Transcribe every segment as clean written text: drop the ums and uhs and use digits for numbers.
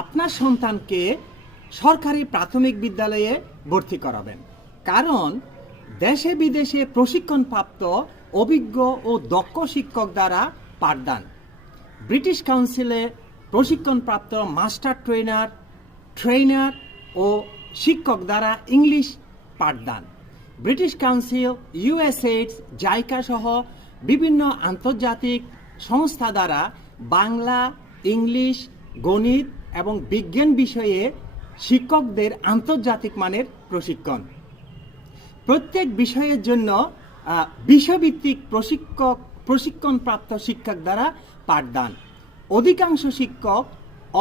আপনার সন্তানকে সরকারি প্রাথমিক বিদ্যালয়ে ভর্তি করাবেন, কারণ দেশে বিদেশে প্রশিক্ষণপ্রাপ্ত অভিজ্ঞ ও দক্ষ শিক্ষক দ্বারা পাঠদান। ব্রিটিশ কাউন্সিলে প্রশিক্ষণপ্রাপ্ত মাস্টার ট্রেনার ও শিক্ষক দ্বারা ইংলিশ পাঠদান। ব্রিটিশ কাউন্সিল, USAID, জাইকা সহ বিভিন্ন আন্তর্জাতিক সংস্থা দ্বারা বাংলা, ইংলিশ, গণিত এবং বিজ্ঞান বিষয়ে শিক্ষকদের আন্তর্জাতিক মানের প্রশিক্ষণ। প্রত্যেক বিষয়ের জন্য বিষয়ভিত্তিক প্রশিক্ষণপ্রাপ্ত শিক্ষক দ্বারা পাঠদান। অধিকাংশ শিক্ষক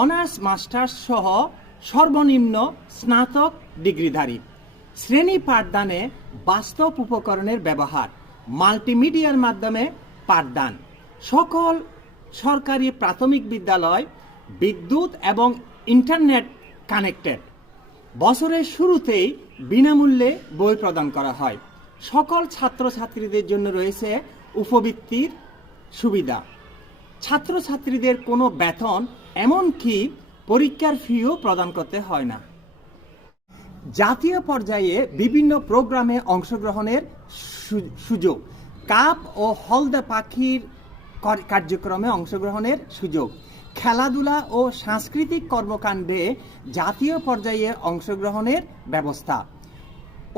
অনার্স মাস্টার্স সহ সর্বনিম্ন স্নাতক ডিগ্রিধারী। শ্রেণী পাঠদানে বাস্তব উপকরণের ব্যবহার, মাল্টিমিডিয়ার মাধ্যমে পাঠদান। সকল সরকারি প্রাথমিক বিদ্যালয় বিদ্যুৎ এবং ইন্টারনেট কানেক্টেড। বছরের শুরুতেই বিনামূল্যে বই প্রদান করা হয়। সকল ছাত্রছাত্রীদের জন্য রয়েছে উপবৃত্তির সুবিধা। ছাত্রছাত্রীদের কোনো বেতন, এমনকি পরীক্ষার ফিও প্রদান করতে হয় না। জাতীয় পর্যায়ে বিভিন্ন প্রোগ্রামে অংশগ্রহণের সুযোগ, কাপ ও হলদে পাখির কার্যক্রমে অংশগ্রহণের সুযোগ, খেলাধুলা ও সাংস্কৃতিক কর্মকাণ্ডে জাতীয় পর্যায়ে অংশগ্রহণের ব্যবস্থা।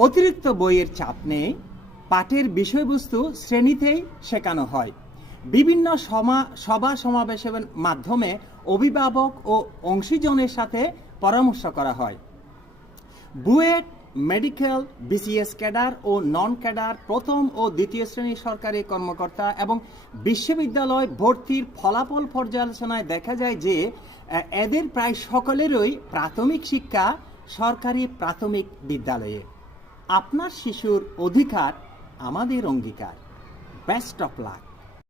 অতিরিক্ত বইয়ের চাপ নেই, পাঠের বিষয়বস্তু শ্রেণীতেই শেখানো হয়। বিভিন্ন সভা সমাবেশের মাধ্যমে অভিভাবক ও অংশীজনের সাথে পরামর্শ করা হয়। বুয়েট, মেডিকেল, BCS ক্যাডার ও নন ক্যাডার, প্রথম ও দ্বিতীয় শ্রেণীর সরকারি কর্মকর্তা এবং বিশ্ববিদ্যালয় ভর্তির ফলাফল পর্যালোচনায় দেখা যায় যে এদের প্রায় সকলেরই প্রাথমিক শিক্ষা সরকারি প্রাথমিক বিদ্যালয়ে। আপনার শিশুর অধিকার আমাদের অঙ্গীকার। Best of luck.